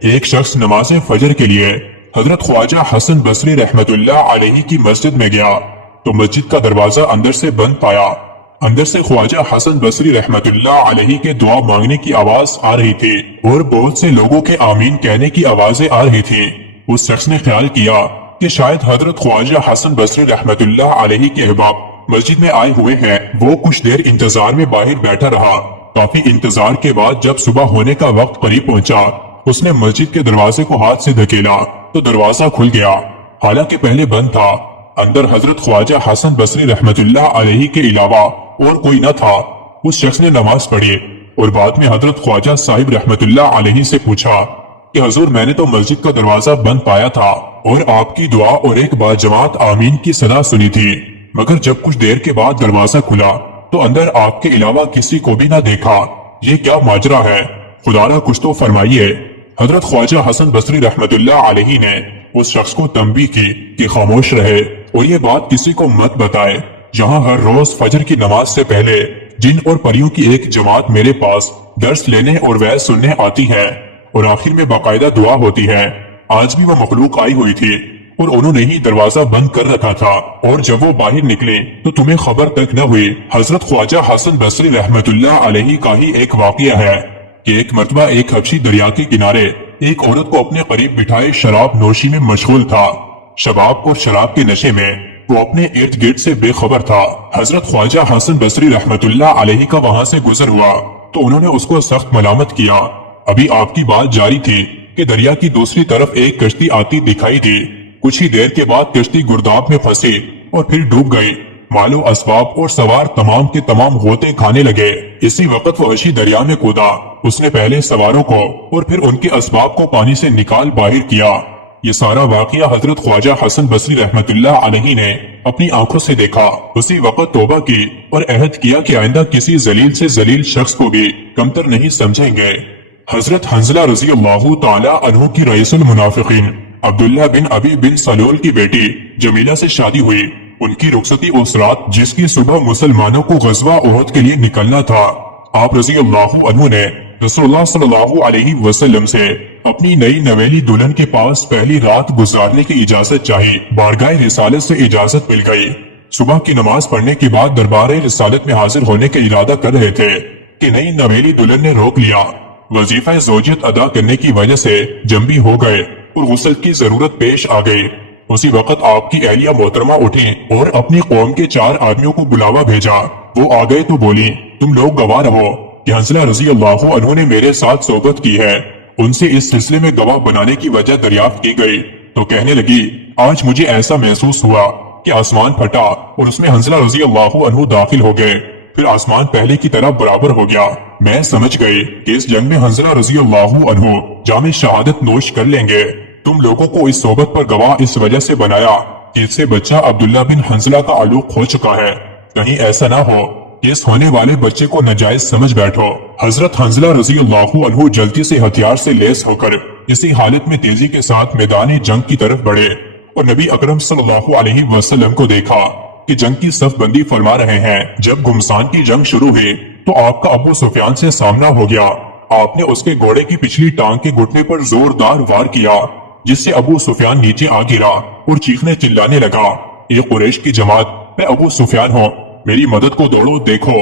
ایک شخص نماز فجر کے لیے حضرت خواجہ حسن بصری رحمت اللہ علیہ کی مسجد میں گیا تو مسجد کا دروازہ اندر سے بند پایا۔ اندر سے خواجہ حسن بصری رحمت اللہ علیہ کے دعا مانگنے کی آواز آ رہی تھی اور بہت سے لوگوں کے آمین کہنے کی آوازیں آ رہی تھی۔ اس شخص نے خیال کیا کہ شاید حضرت خواجہ حسن بصری رحمت اللہ علیہ کے احباب مسجد میں آئے ہوئے ہیں۔ وہ کچھ دیر انتظار میں باہر بیٹھا رہا۔ کافی انتظار کے بعد جب صبح ہونے کا وقت قریب پہنچا، اس نے مسجد کے دروازے کو ہاتھ سے دھکیلا تو دروازہ کھل گیا، حالانکہ پہلے بند تھا۔ اندر حضرت خواجہ حسن بصری رحمت اللہ علیہ کے علاوہ اور کوئی نہ تھا۔ اس شخص نے نماز پڑھی اور بعد میں حضرت خواجہ صاحب رحمت اللہ علیہ سے پوچھا کہ حضور، میں نے تو مسجد کا دروازہ بند پایا تھا اور آپ کی دعا اور ایک باجماعت آمین کی صدا سنی تھی، مگر جب کچھ دیر کے بعد دروازہ کھلا تو اندر آپ کے علاوہ کسی کو بھی نہ دیکھا۔ یہ کیا ماجرا ہے؟ خدا را کچھ تو فرمائیے۔ حضرت خواجہ حسن بصری رحمت اللہ علیہ نے اس شخص کو تنبیہ کی کہ خاموش رہے اور یہ بات کسی کو مت بتائے۔ یہاں ہر روز فجر کی نماز سے پہلے جن اور پریوں کی ایک جماعت میرے پاس درس لینے اور وعظ سننے آتی ہے اور آخر میں باقاعدہ دعا ہوتی ہے۔ آج بھی وہ مخلوق آئی ہوئی تھی اور انہوں نے ہی دروازہ بند کر رکھا تھا، اور جب وہ باہر نکلے تو تمہیں خبر تک نہ ہوئی۔ حضرت خواجہ حسن بصری رحمت اللہ علیہ کا ہی ایک واقعہ ہے کہ ایک مرتبہ ایک حبشی دریا کے کنارے ایک عورت کو اپنے قریب بٹھائے شراب نوشی میں مشغول تھا۔ شباب اور شراب کے نشے میں وہ اپنے ارد گرد سے بے خبر تھا۔ حضرت خواجہ حسن بصری رحمت اللہ علیہ کا وہاں سے گزر ہوا تو انہوں نے اس کو سخت ملامت کیا۔ ابھی آپ کی بات جاری تھی کہ دریا کی دوسری طرف ایک کشتی آتی دکھائی دی۔ کچھ ہی دیر کے بعد کشتی گرداب میں پھنسی اور پھر ڈوب گئی۔ مال و اسباب اور سوار تمام کے تمام غوطے کھانے لگے۔ اسی وقت وہ وحشی دریا میں کودا۔ اس نے پہلے سواروں کو اور پھر ان کے اسباب کو پانی سے نکال باہر کیا۔ یہ سارا واقعہ حضرت خواجہ حسن بصری رحمت اللہ علیہ نے اپنی آنکھوں سے دیکھا۔ اسی وقت توبہ کی اور عہد کیا کہ آئندہ کسی ذلیل سے ذلیل شخص کو بھی کمتر نہیں سمجھیں گے۔ حضرت حنظلہ رضی اللہ تعالی عنہ کی رئیس المنافقین عبداللہ بن ابی بن سلول کی بیٹی جمیلہ سے شادی ہوئی۔ ان کی رخصتی اس رات جس کی صبح مسلمانوں کو غزوہ احد کے لیے نکلنا تھا، آپ رضی اللہ عنہ نے رسول اللہ صلی اللہ علیہ وسلم سے اپنی نئی نویلی دلہن کے پاس پہلی رات گزارنے کی اجازت چاہی۔ بارگاہ رسالت سے اجازت مل گئی۔ صبح کی نماز پڑھنے کے بعد دربار رسالت میں حاضر ہونے کا ارادہ کر رہے تھے کہ نئی نویلی دلہن نے روک لیا۔ وظیفہ زوجیت ادا کرنے کی وجہ سے جنبی ہو گئے اور غسل کی ضرورت پیش آ گئی۔ اسی وقت آپ کی اہلیہ محترمہ اٹھی اور اپنی قوم کے 4 آدمیوں کو بلاوا بھیجا۔ وہ آ گئے تو بولی، تم لوگ گواہ رہو کہ حنظلہ رضی اللہ عنہ نے میرے ساتھ صحبت کی ہے۔ ان سے اس سلسلے میں گواہ بنانے کی وجہ دریافت کی گئی تو کہنے لگی، آج مجھے ایسا محسوس ہوا کہ آسمان پھٹا اور اس میں حنظلہ رضی اللہ عنہ داخل ہو گئے، پھر آسمان پہلے کی طرح برابر ہو گیا۔ میں سمجھ گئی کہ اس جنگ میں حنظلہ رضی اللہ عنہ جام شہادت نوش کر لیں گے۔ تم لوگوں کو اس صحبت پر گواہ اس وجہ سے بنایا کہ اس سے بچہ عبداللہ بن حنظلہ کا علوق ہو چکا ہے، کہیں ایسا نہ ہو کہ اس ہونے والے بچے کو ناجائز سمجھ بیٹھو۔ حضرت حنظلہ رضی اللہ عنہ جلدی سے ہتھیار سے لیس ہو کر اسی حالت میں تیزی کے ساتھ میدان جنگ کی طرف بڑھے اور نبی اکرم صلی اللہ علیہ وسلم کو دیکھا کہ جنگ کی صف بندی فرما رہے ہیں۔ جب گھمسان کی جنگ شروع ہوئی تو آپ کا ابو سفیان سے سامنا ہو گیا۔ آپ نے اس کے گھوڑے کی پچھلی ٹانگ کے گھٹنے پر زوردار وار کیا، جس سے ابو سفیان نیچے آ گرا اور چیخنے چلانے لگا، اے قریش کی جماعت، میں ابو سفیان ہوں، میری مدد کو دوڑو، دیکھو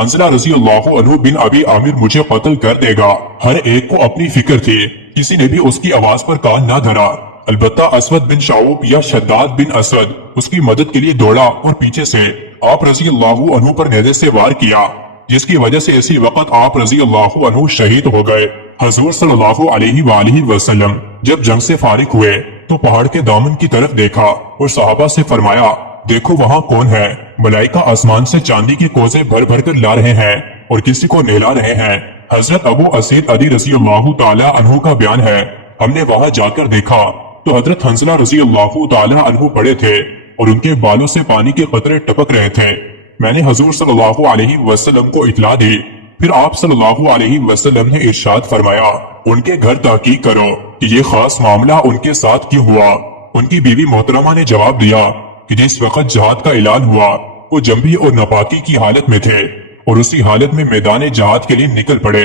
حنظلہ رضی اللہ عنہ بن ابی عامر مجھے قتل کر دے گا۔ ہر ایک کو اپنی فکر تھی، کسی نے بھی اس کی آواز پر کان نہ دھرا۔ البتہ اسود بن شعوب یا شداد بن اسود اس کی مدد کے لیے دوڑا اور پیچھے سے آپ رضی اللہ عنہ پر نیزے سے وار کیا، جس کی وجہ سے اسی وقت آپ رضی اللہ عنہ شہید ہو گئے۔ حضور صلی اللہ علیہ وآلہ وسلم جب جنگ سے فارغ ہوئے تو پہاڑ کے دامن کی طرف دیکھا اور صحابہ سے فرمایا، دیکھو وہاں کون ہے؟ ملائکہ آسمان سے چاندی کے کوزے بھر بھر کر لا رہے ہیں اور کسی کو نہلا رہے ہیں۔ حضرت ابو اسید علی رضی اللہ تعالی عنہ کا بیان ہے، ہم نے وہاں جا کر دیکھا تو حضرت حنظلہ رضی اللہ تعالی عنہ پڑے تھے اور ان کے بالوں سے پانی کے قطرے ٹپک رہے تھے۔ میں نے حضور صلی اللہ علیہ وسلم کو اطلاع دی، پھر آپ صلی اللہ علیہ وسلم نے ارشاد فرمایا، ان کے گھر تحقیق کرو کہ یہ خاص معاملہ ان کے ساتھ کیوں ہوا۔ ان کی بیوی محترمہ نے جواب دیا کہ جس وقت جہاد کا اعلان ہوا وہ جنبی اور ناپاکی کی حالت میں تھے اور اسی حالت میں میدان جہاد کے لیے نکل پڑے۔